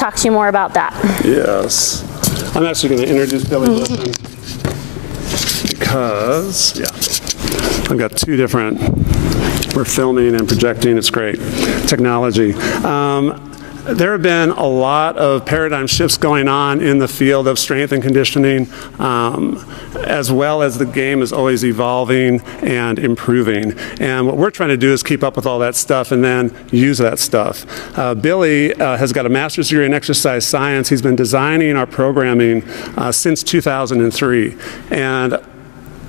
talk to you more about that. Yes. I'm actually going to introduce Billy Glisan because, I've got two different, we're filming and projecting, it's great, technology. There have been a lot of paradigm shifts going on in the field of strength and conditioning, as well as the game is always evolving and improving. And what we're trying to do is keep up with all that stuff and then use that stuff. Billy has got a master's degree in exercise science. He's been designing our programming since 2003. And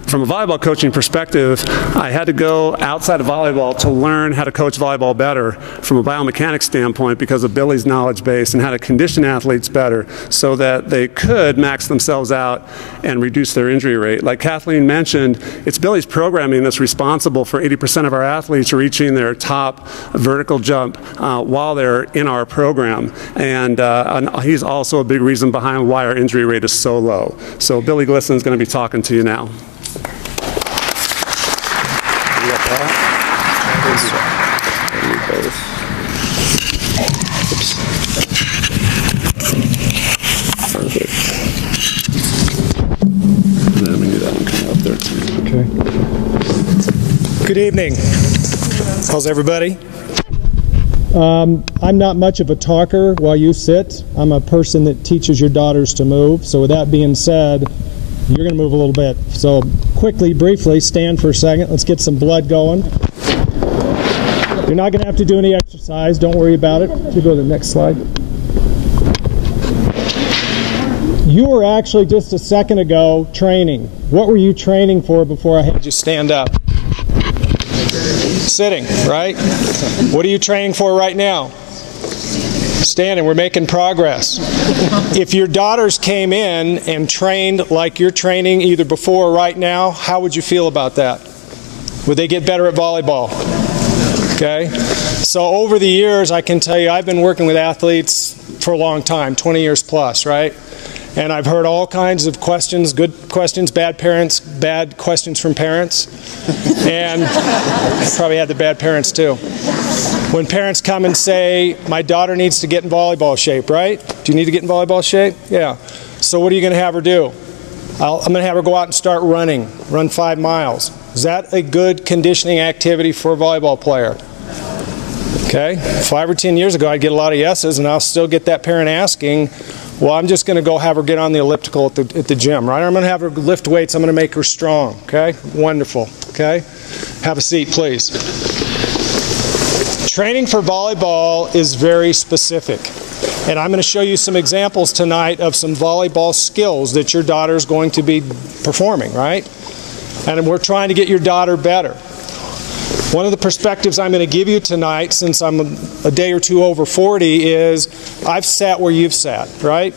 from a volleyball coaching perspective, I had to go outside of volleyball to learn how to coach volleyball better from a biomechanics standpoint because of Billy's knowledge base and how to condition athletes better so that they could max themselves out and reduce their injury rate. Like Kathleen mentioned, it's Billy's programming that's responsible for 80% of our athletes reaching their top vertical jump while they're in our program. And he's also a big reason behind why our injury rate is so low. So Billy Glisan is going to be talking to you now. Good evening. How's everybody? I'm not much of a talker while you sit. I'm a person that teaches your daughters to move. So with that being said, you're going to move a little bit. So quickly, briefly, stand for a second. Let's get some blood going. You're not going to have to do any exercise. Don't worry about it. You go to the next slide. You were actually just a second ago training. What were you training for before I had you stand up? Sitting, right? What are you training for right now? Standing. We're making progress. If your daughters came in and trained like you're training either before or right now, how would you feel about that? Would they get better at volleyball? Okay? So over the years, I can tell you I've been working with athletes for a long time, 20 years plus, right? And I've heard all kinds of questions, good questions, bad questions from parents. And I probably had the bad parents too. When parents come and say, my daughter needs to get in volleyball shape, right? Do you need to get in volleyball shape? Yeah. So what are you going to have her do? I'm going to have her go out and start running, run 5 miles. Is that a good conditioning activity for a volleyball player? Okay. 5 or 10 years ago, I'd get a lot of yeses, and I'll still get that parent asking, well, I'm just going to go have her get on the elliptical at the gym, right? I'm going to have her lift weights. I'm going to make her strong, okay? Wonderful, okay? Have a seat, please. Training for volleyball is very specific. And I'm going to show you some examples tonight of some volleyball skills that your daughter is going to be performing, right? And we're trying to get your daughter better. One of the perspectives I'm going to give you tonight, since I'm a day or two over 40, is I've sat where you've sat, right?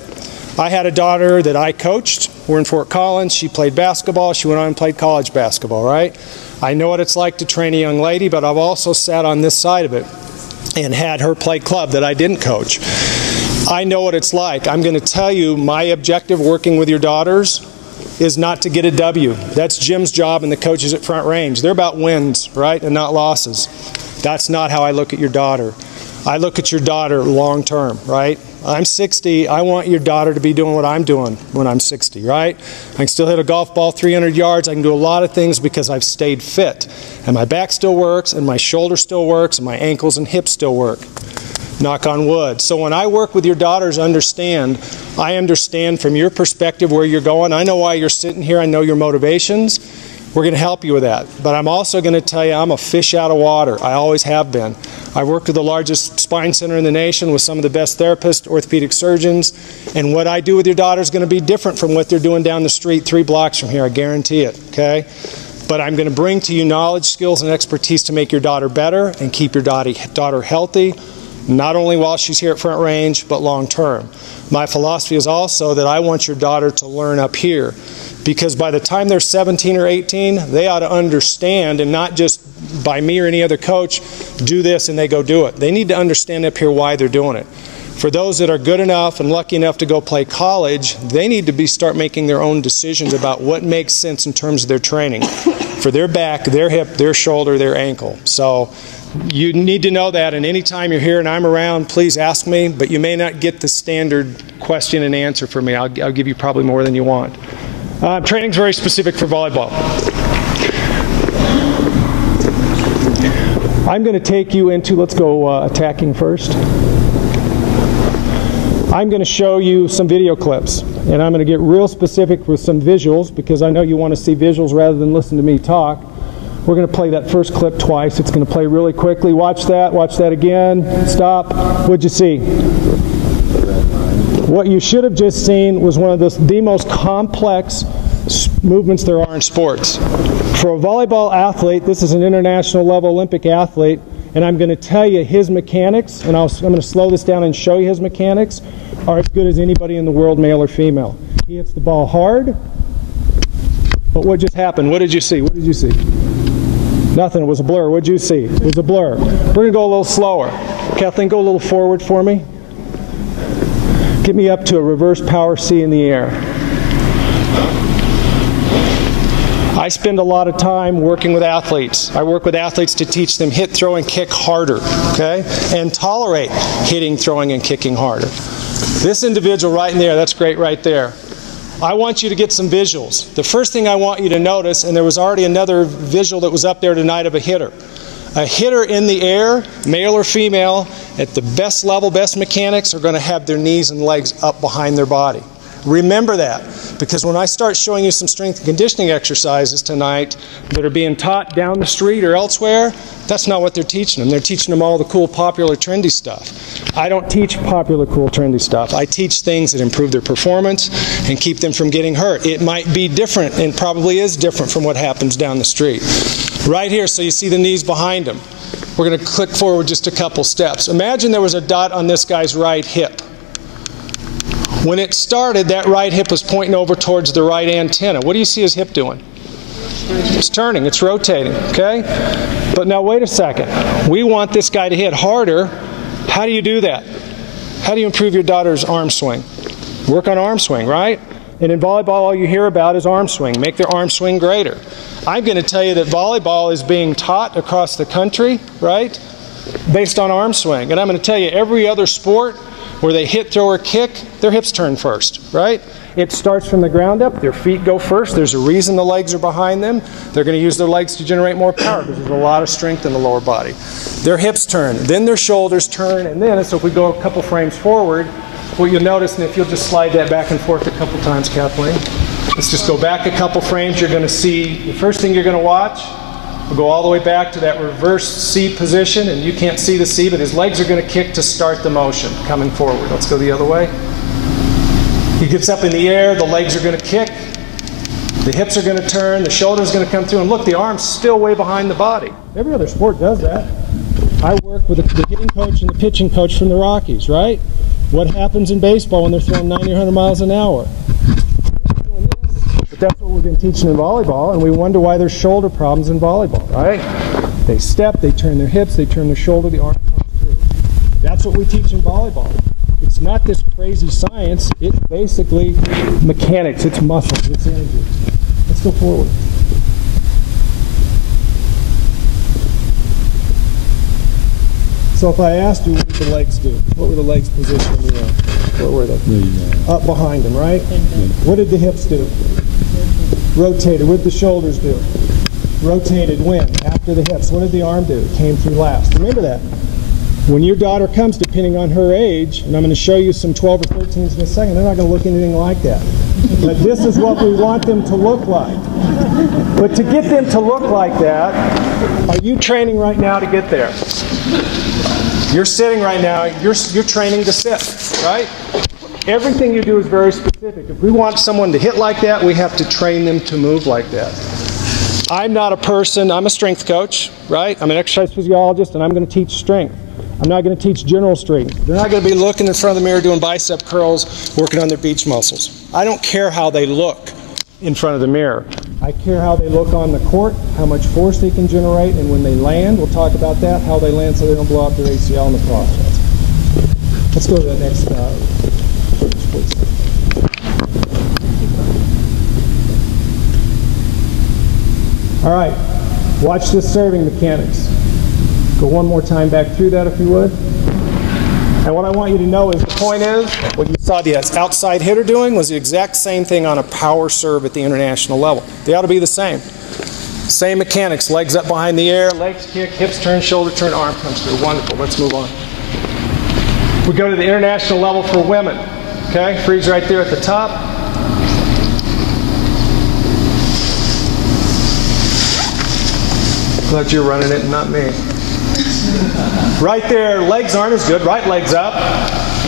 I had a daughter that I coached. We're in Fort Collins. She played basketball. She went on and played college basketball, right? I know what it's like to train a young lady, but I've also sat on this side of it and had her play club that I didn't coach. I know what it's like. I'm going to tell you my objective working with your daughters is not to get a W. That's Jim's job and the coaches at Front Range. They're about wins, right, and not losses. That's not how I look at your daughter. I look at your daughter long term, right? I'm 60. I want your daughter to be doing what I'm doing when I'm 60, right? I can still hit a golf ball 300 yards. I can do a lot of things because I've stayed fit. And my back still works, and my shoulder still works, and my ankles and hips still work. Knock on wood. So when I work with your daughters, I understand from your perspective where you're going. I know why you're sitting here. I know your motivations. We're going to help you with that. But I'm also going to tell you I'm a fish out of water. I always have been. I worked with the largest spine center in the nation with some of the best therapists, orthopedic surgeons. And what I do with your daughter is going to be different from what they're doing down the street 3 blocks from here. I guarantee it. Okay? But I'm going to bring to you knowledge, skills, and expertise to make your daughter better and keep your daughter healthy, not only while she's here at Front Range, but long term. My philosophy is also that I want your daughter to learn up here, because by the time they're 17 or 18, they ought to understand, and not just by me or any other coach, do this and they go do it. They need to understand up here why they're doing it. For those that are good enough and lucky enough to go play college, they need to start making their own decisions about what makes sense in terms of their training for their back, their hip, their shoulder, their ankle. So You need to know that, and anytime you're here and I'm around, please ask me, but you may not get the standard question and answer from me. I'll give you probably more than you want. Training's very specific for volleyball. I'm going to take you into, let's go attacking first. I'm going to show you some video clips, and I'm going to get real specific with some visuals because I know you want to see visuals rather than listen to me talk. We're going to play that first clip twice. It's going to play really quickly. Watch that again. Stop. What'd you see? What you should have just seen was one of the most complex movements there are in sports. For a volleyball athlete, this is an international level Olympic athlete, and I'm going to tell you his mechanics, and I'm going to slow this down and show you his mechanics, are as good as anybody in the world, male or female. He hits the ball hard, but what just happened? What did you see? What did you see? Nothing. It was a blur. What did you see? It was a blur. We're going to go a little slower. Kathleen, go a little forward for me. Get me up to a reverse power C in the air. I spend a lot of time working with athletes. I work with athletes to teach them hit, throw, and kick harder, okay? And tolerate hitting, throwing, and kicking harder. This individual right in there, that's great right there. I want you to get some visuals. The first thing I want you to notice, and there was already another visual that was up there tonight of a hitter. A hitter in the air, male or female, at the best level, best mechanics, are going to have their knees and legs up behind their body. Remember that, because when I start showing you some strength and conditioning exercises tonight that are being taught down the street or elsewhere, that's not what they're teaching them. They're teaching them all the cool, popular, trendy stuff. I don't teach popular, cool, trendy stuff. I teach things that improve their performance and keep them from getting hurt. It might be different, and probably is different from what happens down the street. Right here, so you see the knees behind him. We're going to click forward just a couple steps. Imagine there was a dot on this guy's right hip. When it started, that right hip was pointing over towards the right antenna. What do you see his hip doing? It's turning, it's rotating, okay? But now wait a second. We want this guy to hit harder. How do you do that? How do you improve your daughter's arm swing? Work on arm swing, right? And in volleyball, all you hear about is arm swing. Make their arm swing greater. I'm going to tell you that volleyball is being taught across the country, right, based on arm swing. And I'm going to tell you every other sport where they hit, throw, or kick, their hips turn first, right? It starts from the ground up. Their feet go first. There's a reason the legs are behind them. They're going to use their legs to generate more power because there's a lot of strength in the lower body. Their hips turn, then their shoulders turn, and then, so if we go a couple frames forward, what you'll notice, and if you'll just slide that back and forth a couple times, Kathleen. Let's just go back a couple frames. You're going to see, the first thing you're going to watch, we'll go all the way back to that reverse C position, and you can't see the C, but his legs are going to kick to start the motion coming forward. Let's go the other way. He gets up in the air, the legs are going to kick, the hips are going to turn, the shoulder's going to come through, and look, the arm's still way behind the body. Every other sport does that. I work with the hitting coach and the pitching coach from the Rockies, right? What happens in baseball when they're throwing 90 or 100 miles an hour? But that's what we've been teaching in volleyball, and we wonder why there's shoulder problems in volleyball, right? They step, they turn their hips, they turn their shoulder, the arm comes through. That's what we teach in volleyball. It's not this crazy science, it's basically mechanics, it's muscles, it's energy. Let's go forward. So if I asked you, what did the legs do? What were the legs positioned in the air? Where were they? Up behind them, right? What did the hips do? Rotated. What did the shoulders do? Rotated when? After the hips. What did the arm do? It came through last. Remember that. When your daughter comes, depending on her age, and I'm going to show you some 12 or 13s in a second, they're not going to look anything like that. But this is what we want them to look like. But to get them to look like that, are you training right now to get there? You're sitting right now, you're training to sit, right? Everything you do is very specific. If we want someone to hit like that, we have to train them to move like that. I'm not a person, I'm a strength coach, right? I'm an exercise physiologist, and I'm going to teach strength. I'm not going to teach general strength. They're not going to be looking in front of the mirror doing bicep curls, working on their beach muscles. I don't care how they look in front of the mirror. I care how they look on the court, how much force they can generate, and when they land, we'll talk about that, how they land so they don't blow up their ACL in the process. Let's go to the next footage, please. All right, watch this serving mechanics. Go one more time back through that if you would. And what I want you to know is the point is, what you saw the outside hitter doing was the exact same thing on a power serve at the international level. They ought to be the same. Same mechanics, legs up behind the air, legs kick, hips turn, shoulder turn, arm comes through. Wonderful, let's move on. We go to the international level for women. Okay, freeze right there at the top. Glad you're running it and not me. Right there, legs aren't as good. Right leg's up,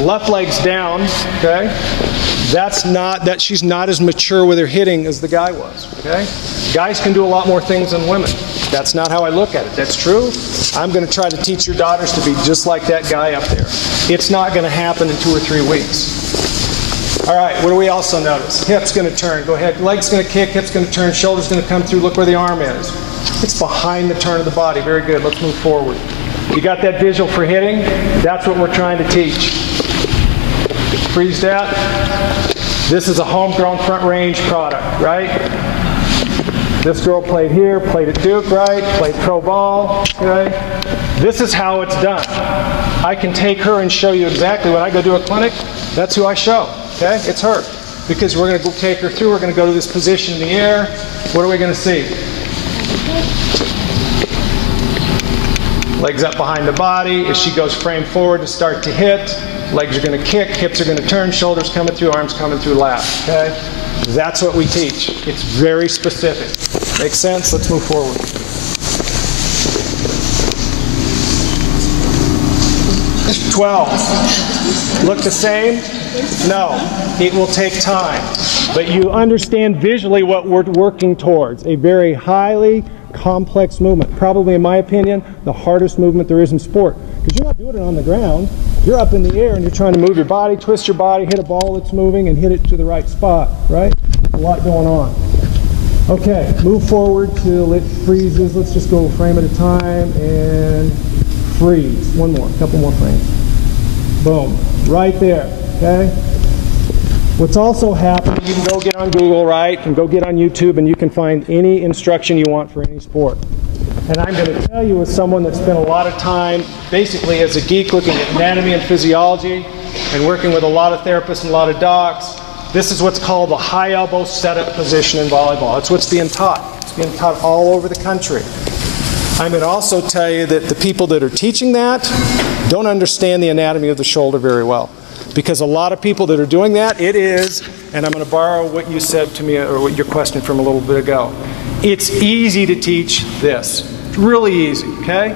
left leg's down. Okay, she's not as mature with her hitting as the guy was. Okay, guys can do a lot more things than women. That's not how I look at it. That's true. I'm going to try to teach your daughters to be just like that guy up there. It's not going to happen in 2 or 3 weeks. All right, what do we also notice? Hip's going to turn. Go ahead. Leg's going to kick, hip's going to turn, shoulder's going to come through. Look where the arm is. It's behind the turn of the body. Very good. Let's move forward. You got that visual for hitting? That's what we're trying to teach. Freeze that. This is a homegrown front range product, right? This girl played here, played at Duke, right? Played pro ball, okay? This is how it's done. I can take her and show you exactly when I go do a clinic, that's who I show, okay? It's her. Because we're going to take her through, we're going to go to this position in the air. What are we going to see? Legs up behind the body. As she goes frame forward to start to hit, legs are going to kick, hips are going to turn, shoulders coming through, arms coming through lap, okay? That's what we teach. It's very specific. Make sense? Let's move forward. Look the same? No. It will take time. But you understand visually what we're working towards. A very highly complex movement. Probably, in my opinion, the hardest movement there is in sport. Because you're not doing it on the ground. You're up in the air and you're trying to move your body, twist your body, hit a ball that's moving, and hit it to the right spot, right? A lot going on. Okay, move forward till it freezes. Let's just go a frame at a time and freeze. One more, a couple more frames. Boom, right there, okay? What's also happening, you can go get on Google, right, and go get on YouTube, and you can find any instruction you want for any sport. And I'm going to tell you, as someone that spent a lot of time, basically as a geek, looking at anatomy and physiology, and working with a lot of therapists and a lot of docs, this is what's called the high elbow setup position in volleyball. It's what's being taught. It's being taught all over the country. I'm going to also tell you that the people that are teaching that don't understand the anatomy of the shoulder very well. Because a lot of people that are doing that, it is, and I'm going to borrow what you said to me, or what your question from a little bit ago. It's easy to teach this. It's really easy, okay?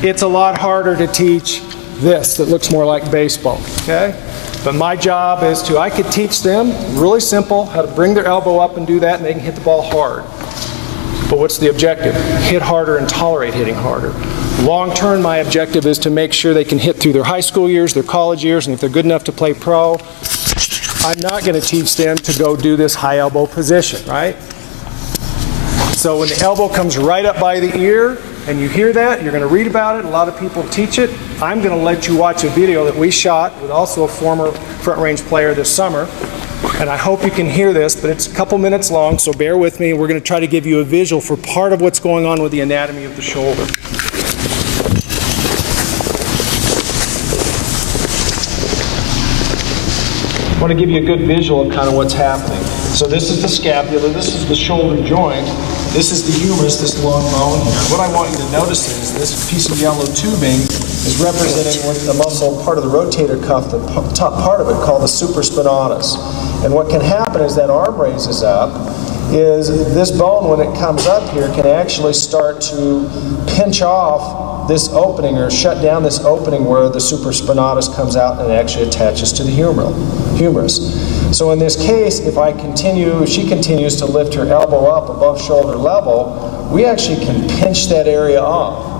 It's a lot harder to teach this that looks more like baseball, okay? But my job is I could teach them, really simple, how to bring their elbow up and do that, and they can hit the ball hard. But what's the objective? Hit harder and tolerate hitting harder. Long term, my objective is to make sure they can hit through their high school years, their college years, and if they're good enough to play pro, I'm not going to teach them to go do this high elbow position, right? So when the elbow comes right up by the ear, and you hear that, you're going to read about it, a lot of people teach it. I'm going to let you watch a video that we shot with also a former front range player this summer. And I hope you can hear this, but it's a couple minutes long, so bear with me. We're going to try to give you a visual for part of what's going on with the anatomy of the shoulder. I want to give you a good visual of kind of what's happening. So this is the scapula, this is the shoulder joint, this is the humerus, this long bone here. What I want you to notice is this piece of yellow tubing is representing the muscle, part of the rotator cuff, the top part of it, called the supraspinatus. And what can happen is that arm raises up, is this bone, when it comes up here, can actually start to pinch off this opening or shut down this opening where the supraspinatus comes out and actually attaches to the humerus. So in this case, if she continues to lift her elbow up above shoulder level, we actually can pinch that area off.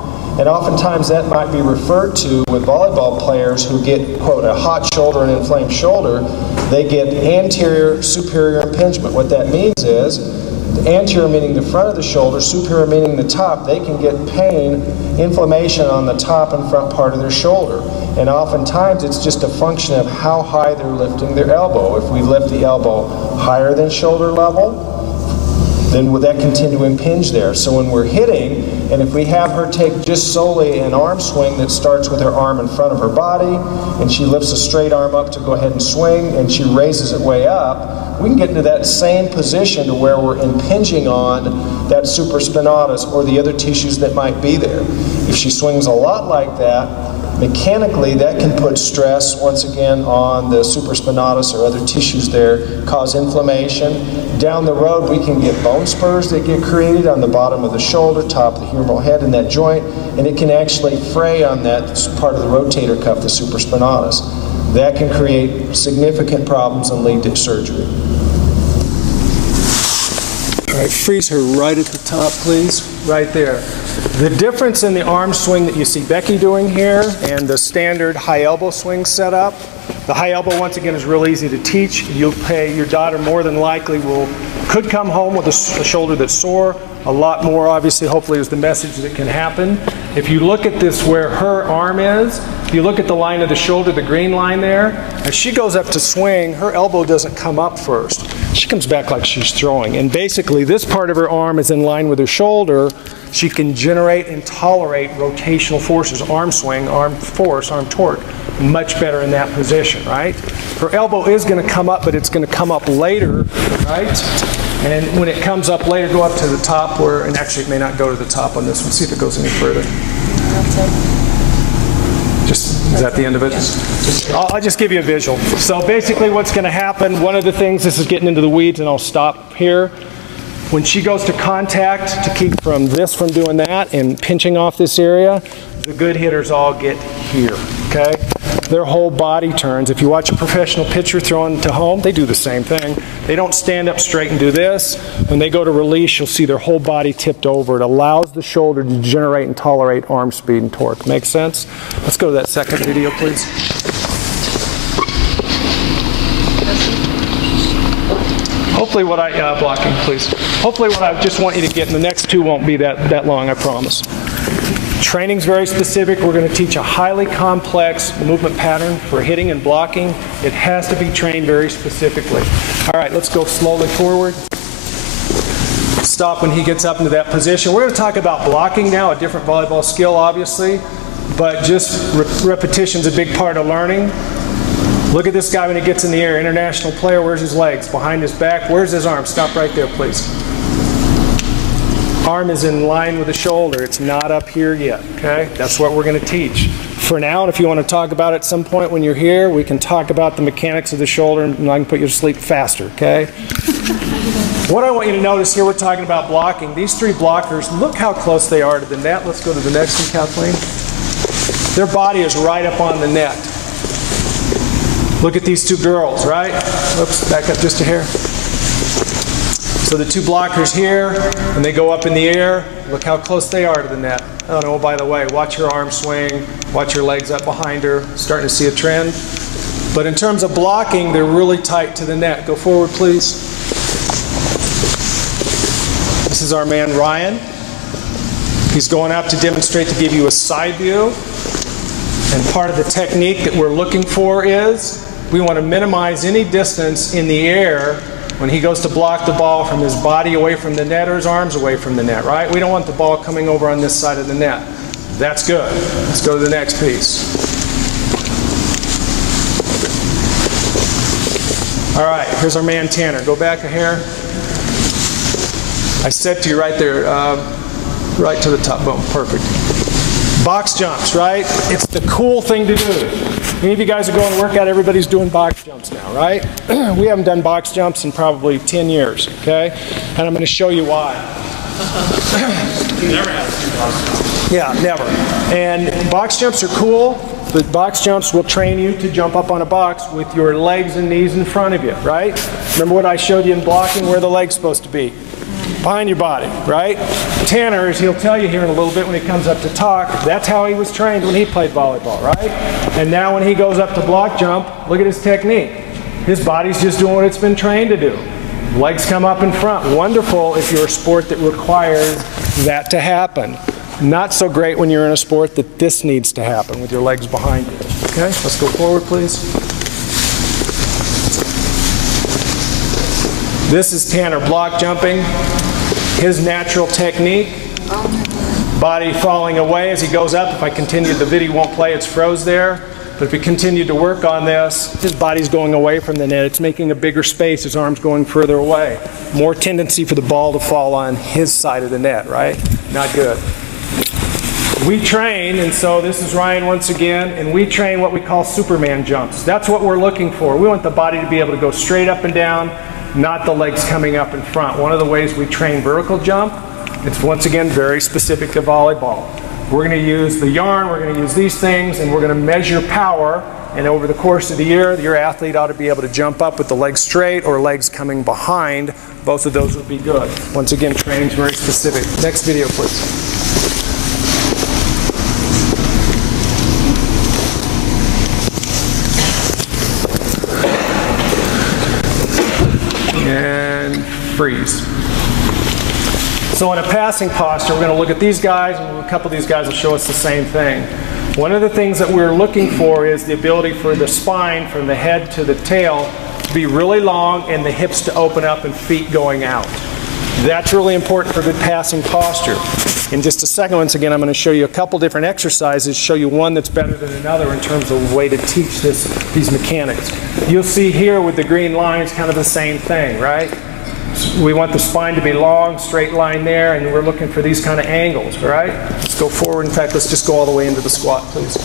And oftentimes that might be referred to with volleyball players who get, quote, a hot shoulder and inflamed shoulder. They get anterior superior impingement. What that means is, anterior meaning the front of the shoulder, superior meaning the top, they can get pain, inflammation on the top and front part of their shoulder. And oftentimes it's just a function of how high they're lifting their elbow. If we lift the elbow higher than shoulder level, then will that continue to impinge there? So when we're hitting, and if we have her take just solely an arm swing that starts with her arm in front of her body, and she lifts a straight arm up to go ahead and swing, and she raises it way up, we can get into that same position to where we're impinging on that supraspinatus or the other tissues that might be there. If she swings a lot like that, mechanically, that can put stress, once again, on the supraspinatus or other tissues there, cause inflammation. Down the road, we can get bone spurs that get created on the bottom of the shoulder, top of the humeral head, and that joint, and it can actually fray on that part of the rotator cuff, the supraspinatus. That can create significant problems and lead to surgery. All right, freeze her right at the top, please. Right there. The difference in the arm swing that you see Becky doing here and the standard high elbow swing setup, the high elbow, once again, is real easy to teach. You'll pay, your daughter more than likely could come home with a shoulder that's sore. A lot more, obviously, hopefully, is the message that can happen. If you look at this where her arm is, if you look at the line of the shoulder, the green line there, as she goes up to swing, her elbow doesn't come up first. She comes back like she's throwing. And basically, this part of her arm is in line with her shoulder. She can generate and tolerate rotational forces, arm swing, arm force, arm torque, much better in that position, right? Her elbow is going to come up, but it's going to come up later, right? And when it comes up later, go up to the top where, and actually it may not go to the top on this one. See if it goes any further. Is that the end of it? I'll just give you a visual. So basically what's going to happen, one of the things, this is getting into the weeds and I'll stop here. When she goes to contact, to keep from doing that and pinching off this area, the good hitters all get here, okay? Their whole body turns. If you watch a professional pitcher throwing to home, they do the same thing. They don't stand up straight and do this. When they go to release, you'll see their whole body tipped over. It allows the shoulder to generate and tolerate arm speed and torque. Make sense? Let's go to that second video, please. Hopefully what blocking, please. Hopefully what I just want you to get, and the next two won't be that long, I promise. Training's very specific. We're going to teach a highly complex movement pattern for hitting and blocking. It has to be trained very specifically. All right, let's go slowly forward. Stop when he gets up into that position. We're going to talk about blocking now, a different volleyball skill, obviously, but just repetition's a big part of learning. Look at this guy when he gets in the air. International player, where's his legs? Behind his back. Where's his arm? Stop right there, please. Arm is in line with the shoulder. It's not up here yet, okay? That's what we're going to teach. For now, and if you want to talk about it at some point when you're here, we can talk about the mechanics of the shoulder and I can put you to sleep faster, okay? What I want you to notice here, we're talking about blocking. These three blockers, look how close they are to the net. Let's go to the next one, Kathleen. Their body is right up on the net. Look at these two girls, right? Oops, back up just a hair. So the two blockers here, when they go up in the air, look how close they are to the net. Oh no, by the way, watch her arm swing, watch her legs up behind her, starting to see a trend. But in terms of blocking, they're really tight to the net. Go forward, please. This is our man, Ryan. He's going out to demonstrate to give you a side view. And part of the technique that we're looking for is we want to minimize any distance in the air when he goes to block the ball from his body away from the net or his arms away from the net, right? We don't want the ball coming over on this side of the net. That's good. Let's go to the next piece. All right, here's our man Tanner. Go back a hair. I said to you right there, right to the top. Boom, perfect. Box jumps, right? It's the cool thing to do. Many of you guys are going to work out, everybody's doing box jumps now, right? We haven't done box jumps in probably 10 years, okay? And I'm going to show you why. You never had to do box jumps. Yeah, never. And box jumps are cool, but box jumps will train you to jump up on a box with your legs and knees in front of you, right? Remember what I showed you in blocking, where the leg's supposed to be? Behind your body, right? Tanner, as he'll tell you here in a little bit when he comes up to talk, that's how he was trained when he played volleyball, right? And now when he goes up to block jump, look at his technique. His body's just doing what it's been trained to do. Legs come up in front. Wonderful if you're a sport that requires that to happen. Not so great when you're in a sport that this needs to happen with your legs behind you. Okay, let's go forward, please. This is Tanner block jumping. his natural technique. Body falling away as he goes up. If I continue, the video won't play, it's froze there. But if we continue to work on this, his body's going away from the net. It's making a bigger space, his arm's going further away. More tendency for the ball to fall on his side of the net, right? Not good. We train, and so this is Ryan once again, and we train what we call Superman jumps. That's what we're looking for. We want the body to be able to go straight up and down, not the legs coming up in front. One of the ways we train vertical jump, it's once again very specific to volleyball. We're going to use the yarn, we're going to use these things, and we're going to measure power. And over the course of the year, your athlete ought to be able to jump up with the legs straight or legs coming behind. Both of those would be good. Once again, training is very specific. Next video, please. And freeze. So in a passing posture, we're going to look at these guys, and a couple of these guys will show us the same thing. One of the things that we're looking for is the ability for the spine from the head to the tail to be really long and the hips to open up and feet going out. That's really important for good passing posture. In just a second, once again, I'm going to show you a couple different exercises, show you one that's better than another in terms of the way to teach these mechanics. You'll see here with the green lines kind of the same thing, right? We want the spine to be long, straight line there, and we're looking for these kind of angles, all right? Let's go forward. In fact, let's just go all the way into the squat, please.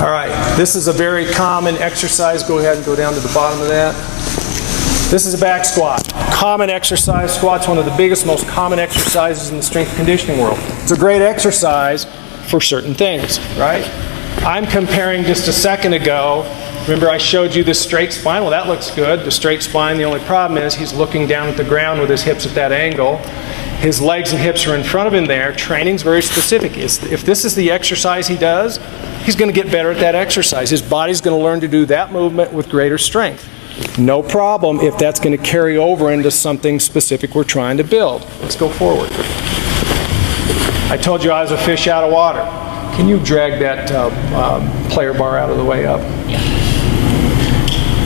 All right, this is a very common exercise. Go ahead and go down to the bottom of that. This is a back squat. Common exercise. Squat's one of the biggest, most common exercises in the strength and conditioning world. It's a great exercise for certain things, right? I'm comparing just a second ago. Remember I showed you this straight spine? Well, that looks good. The straight spine, the only problem is he's looking down at the ground with his hips at that angle. His legs and hips are in front of him there. Training's very specific. If this is the exercise he does, he's going to get better at that exercise. His body's going to learn to do that movement with greater strength. No problem if that's going to carry over into something specific we're trying to build. Let's go forward. I told you I was a fish out of water. Can you drag that player bar out of the way up?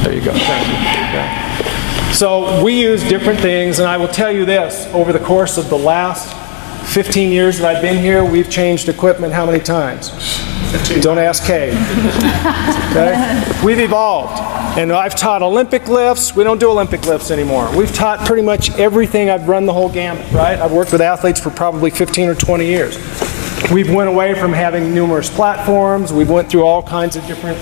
There you go. Thank you. Okay. So we use different things, and I will tell you this. Over the course of the last 15 years that I've been here, we've changed equipment how many times? 15. Don't ask Kay. Okay? We've evolved. And I've taught Olympic lifts. We don't do Olympic lifts anymore. We've taught pretty much everything. I've run the whole gamut, right? I've worked with athletes for probably 15 or 20 years. We've went away from having numerous platforms. We've went through all kinds of different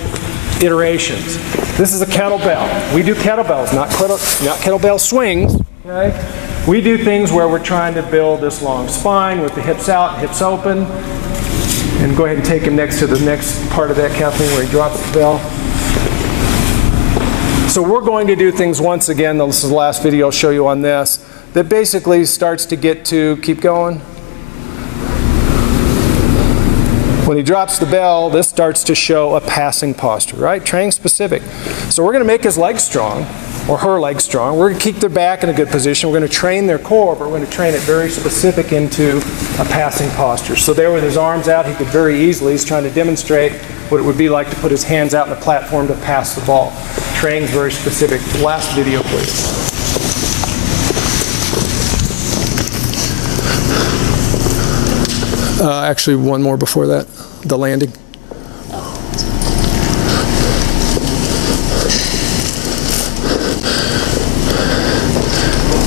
iterations. This is a kettlebell. We do kettlebells, not kettlebell swings, okay? We do things where we're trying to build this long spine with the hips out, hips open. And go ahead and take him next to the next part of that, Kathleen, where he drops the bell. So we're going to do things once again, this is the last video I'll show you on this, that basically starts to get to, keep going. When he drops the bell, this starts to show a passing posture, right? Training specific. So we're going to make his legs strong, or her legs strong. We're going to keep their back in a good position. We're going to train their core, but we're going to train it very specific into a passing posture. So there with his arms out, he could very easily, he's trying to demonstrate what it would be like to put his hands out in the platform to pass the ball. Training's very specific. Last video, please. Actually, one more before that, the landing.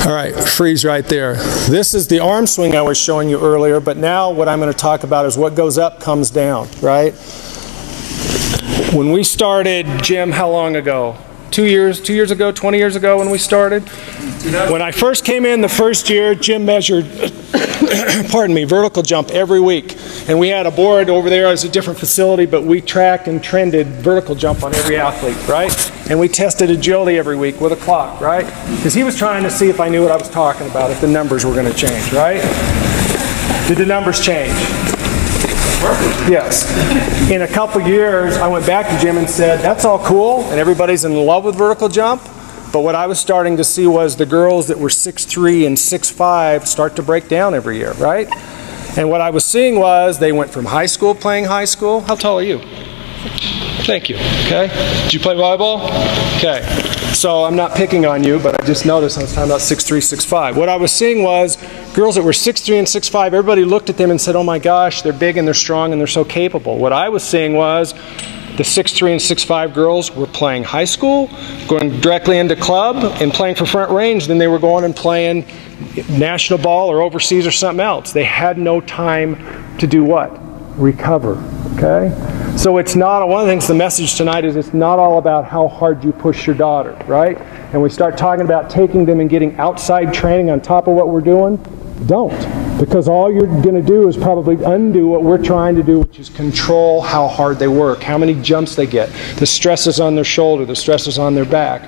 All right, freeze right there. This is the arm swing I was showing you earlier, but now what I'm going to talk about is what goes up comes down, right? When we started, Jim, how long ago? 2 years ago, 20 years ago when we started? When I first came in the first year, Jim measured, pardon me, vertical jump every week. And we had a board over there as a different facility, but we tracked and trended vertical jump on every athlete, right? And we tested agility every week with a clock, right? Because he was trying to see if I knew what I was talking about, if the numbers were going to change, right? Did the numbers change? Yes. In a couple years, I went back to Jim and said, that's all cool, and everybody's in love with vertical jump, but what I was starting to see was the girls that were 6'3" and 6'5" start to break down every year, right? And what I was seeing was they went from high school playing high school. How tall are you? 6'1". Thank you. Okay. Did you play volleyball? Okay. So I'm not picking on you, but I just noticed I was talking about 6'3", 6'5". What I was seeing was girls that were 6'3" and 6'5", everybody looked at them and said, oh my gosh, they're big and they're strong and they're so capable. What I was seeing was the 6'3" and 6'5" girls were playing high school, going directly into club and playing for Front Range. Then they were going and playing national ball or overseas or something else. They had no time to do what? Recover. Okay? So it's not, one of the things, the message tonight is it's not all about how hard you push your daughter, right? And we start talking about taking them and getting outside training on top of what we're doing. Don't. Because all you're going to do is probably undo what we're trying to do, which is control how hard they work, how many jumps they get, the stresses on their shoulder, the stresses on their back.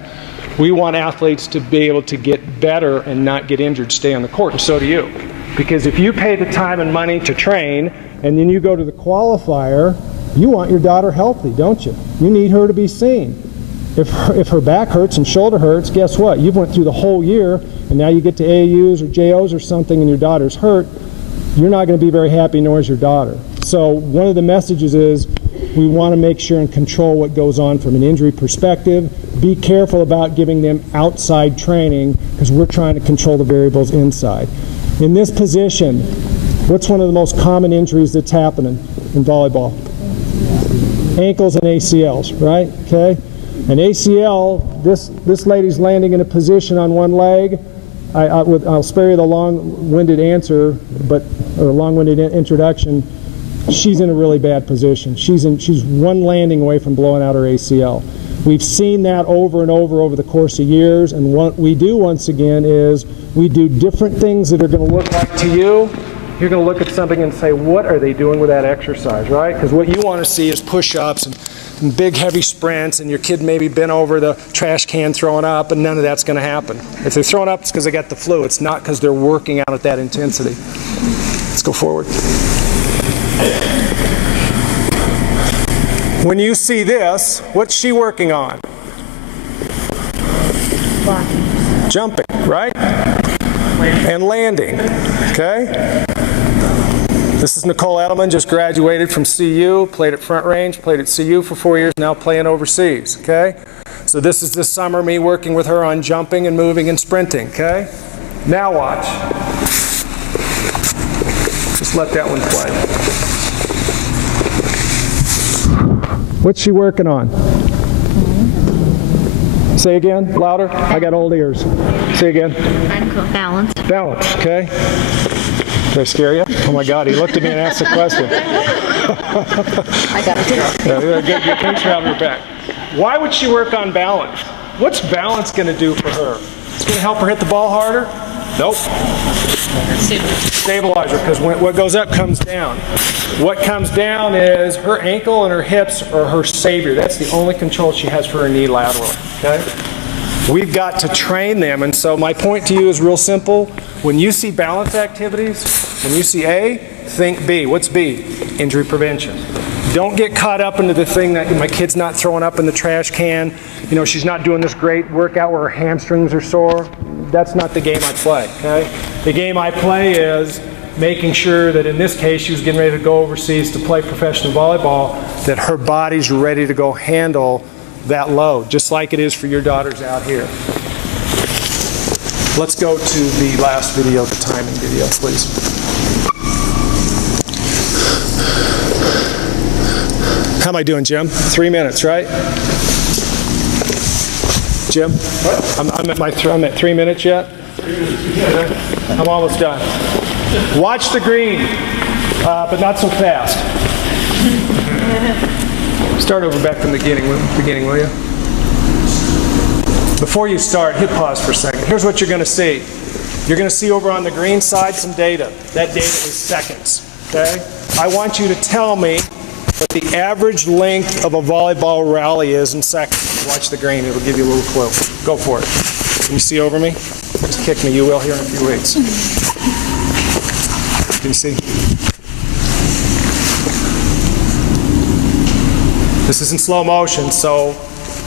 We want athletes to be able to get better and not get injured, stay on the court, and so do you. Because if you pay the time and money to train, and then you go to the qualifier, you want your daughter healthy, don't you? You need her to be seen. If her back hurts and shoulder hurts, guess what? You've went through the whole year, and now you get to AAUs or JOs or something, and your daughter's hurt. You're not going to be very happy, nor is your daughter. So one of the messages is we want to make sure and control what goes on from an injury perspective. Be careful about giving them outside training because we're trying to control the variables inside. In this position, what's one of the most common injuries that's happening in volleyball? Ankles and ACLs, right? Okay. An ACL, this lady's landing in a position on one leg. I'll spare you the long-winded answer, or long-winded introduction. She's in a really bad position. She's one landing away from blowing out her ACL. We've seen that over and over the course of years, and what we do once again is we do different things that are going to look like to you. You're going to look at something and say, what are they doing with that exercise, right? Because what you want to see is push-ups and big heavy sprints, and your kid maybe bent over the trash can throwing up, and none of that's going to happen. If they're throwing up, it's because they got the flu. It's not because they're working out at that intensity. Let's go forward. When you see this, what's she working on? Jumping, right? And landing, okay? This is Nicole Edelman, just graduated from CU, played at Front Range, played at CU for 4 years, now playing overseas, okay? So this is this summer, me working with her on jumping and moving and sprinting, okay? Now watch. Just let that one play. What's she working on? Say again, louder. I got old ears. Say again. Balance. Balance, okay. Did I scare you? Oh my God, he looked at me and asked a question. I got it. Yeah, good. Thanks for having her back. Why would she work on balance? What's balance going to do for her? It's going to help her hit the ball harder? Nope. Stabilizer, because what goes up comes down. What comes down is her ankle and her hips are her savior. That's the only control she has for her knee laterally. Okay? We've got to train them, and so my point to you is real simple. When you see balance activities, when you see A, think B. What's B? Injury prevention. Don't get caught up into the thing that my kid's not throwing up in the trash can. You know, she's not doing this great workout where her hamstrings are sore. That's not the game I play, okay? The game I play is making sure that in this case she was getting ready to go overseas to play professional volleyball, that her body's ready to go handle that load, just like it is for your daughters out here. Let's go to the last video, the timing video, please. How am I doing, Jim? 3 minutes, right? Jim? What? I'm at 3 minutes yet? I'm almost done. Watch the green, but not so fast. Start over back from the beginning, will you? Before you start, hit pause for a second. Here's what you're going to see. You're going to see over on the green side some data. That data is seconds, okay? I want you to tell me what the average length of a volleyball rally is in seconds. Watch the green, it'll give you a little clue. Go for it. Can you see over me? Just kick me, you will here in a few weeks. Can you see? This is in slow motion, so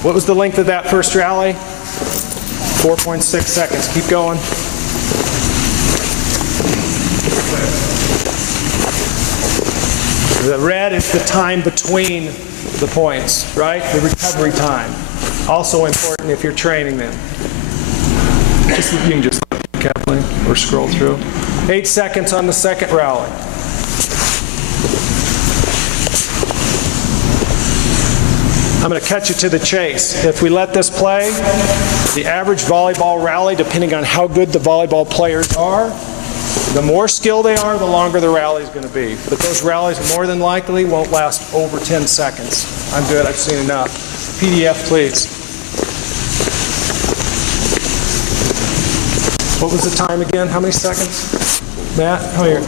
what was the length of that first rally? 4.6 seconds. Keep going. The red is the time between the points, right? The recovery time. Also important if you're training them. You can just Kathleen, or scroll through. 8 seconds on the second rally. I'm going to cut you to the chase. If we let this play, the average volleyball rally, depending on how good the volleyball players are, the more skilled they are, the longer the rally is going to be. But those rallies more than likely won't last over 10 seconds. I'm good, I've seen enough. PDF, please. What was the time again? How many seconds? Matt, come here.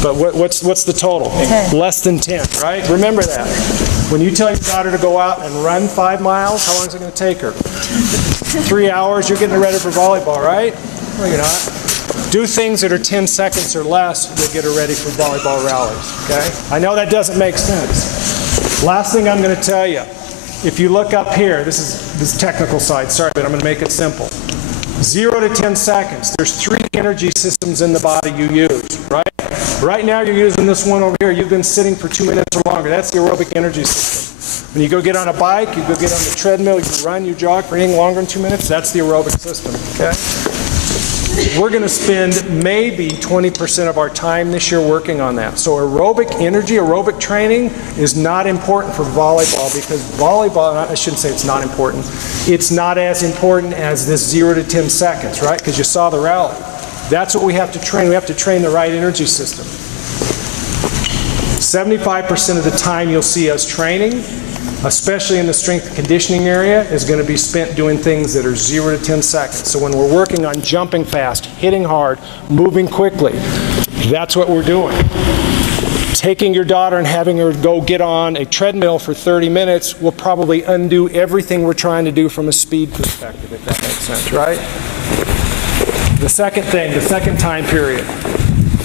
But what's the total? 10. Less than 10, right? Remember that. When you tell your daughter to go out and run 5 miles, how long is it going to take her? 3 hours, you're getting her ready for volleyball, right? No, you're not. Do things that are 10 seconds or less, you'll get her ready for volleyball rallies, okay? I know that doesn't make sense. Last thing I'm going to tell you, if you look up here, this is the technical side, sorry, but I'm going to make it simple. 0 to 10 seconds, there's 3 energy systems in the body you use, right? Right now you're using this one over here. You've been sitting for 2 minutes or longer. That's the aerobic energy system. When you go get on a bike, you go get on the treadmill, you run, you jog for anything longer than 2 minutes, that's the aerobic system, okay? We're going to spend maybe 20% of our time this year working on that. So aerobic energy, aerobic training is not important for volleyball because volleyball, I shouldn't say it's not important, it's not as important as this 0 to 10 seconds, right? Because you saw the rally. That's what we have to train. We have to train the right energy system. 75% of the time you'll see us training, especially in the strength and conditioning area, is going to be spent doing things that are 0 to 10 seconds. So when we're working on jumping fast, hitting hard, moving quickly, that's what we're doing. Taking your daughter and having her go get on a treadmill for 30 minutes will probably undo everything we're trying to do from a speed perspective, if that makes sense, right? The second thing, the second time period.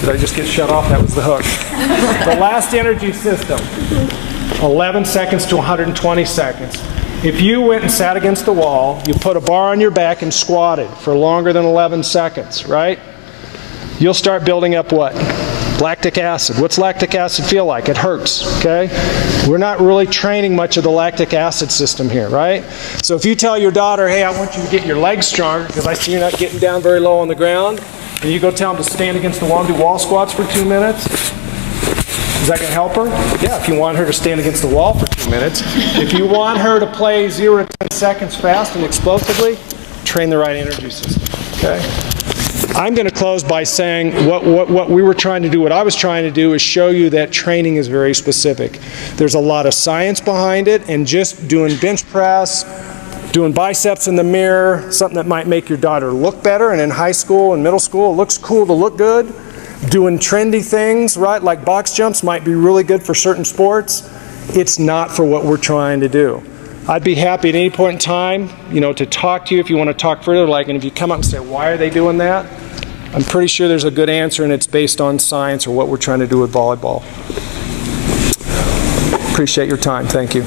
Did I just get shut off? That was the hook. The last energy system. 11 seconds to 120 seconds. If you went and sat against the wall, you put a bar on your back and squatted for longer than 11 seconds, right? You'll start building up what? Lactic acid. What's lactic acid feel like? It hurts, okay? We're not really training much of the lactic acid system here, right? So if you tell your daughter, hey, I want you to get your legs stronger because I see you're not getting down very low on the ground, and you go tell them to stand against the wall and do wall squats for 2 minutes, is that going to help her? Yeah, if you want her to stand against the wall for 2 minutes. If you want her to play 0 to 10 seconds fast and explosively, train the right energy system, okay? I'm going to close by saying what we were trying to do, what I was trying to do is show you that training is very specific. There's a lot of science behind it, and just doing bench press, doing biceps in the mirror, something that might make your daughter look better, and in high school and middle school it looks cool to look good. Doing trendy things, right, like box jumps might be really good for certain sports. It's not for what we're trying to do. I'd be happy at any point in time, you know, to talk to you if you want to talk further, like, and if you come up and say, why are they doing that? I'm pretty sure there's a good answer and it's based on science or what we're trying to do with volleyball. Appreciate your time. Thank you.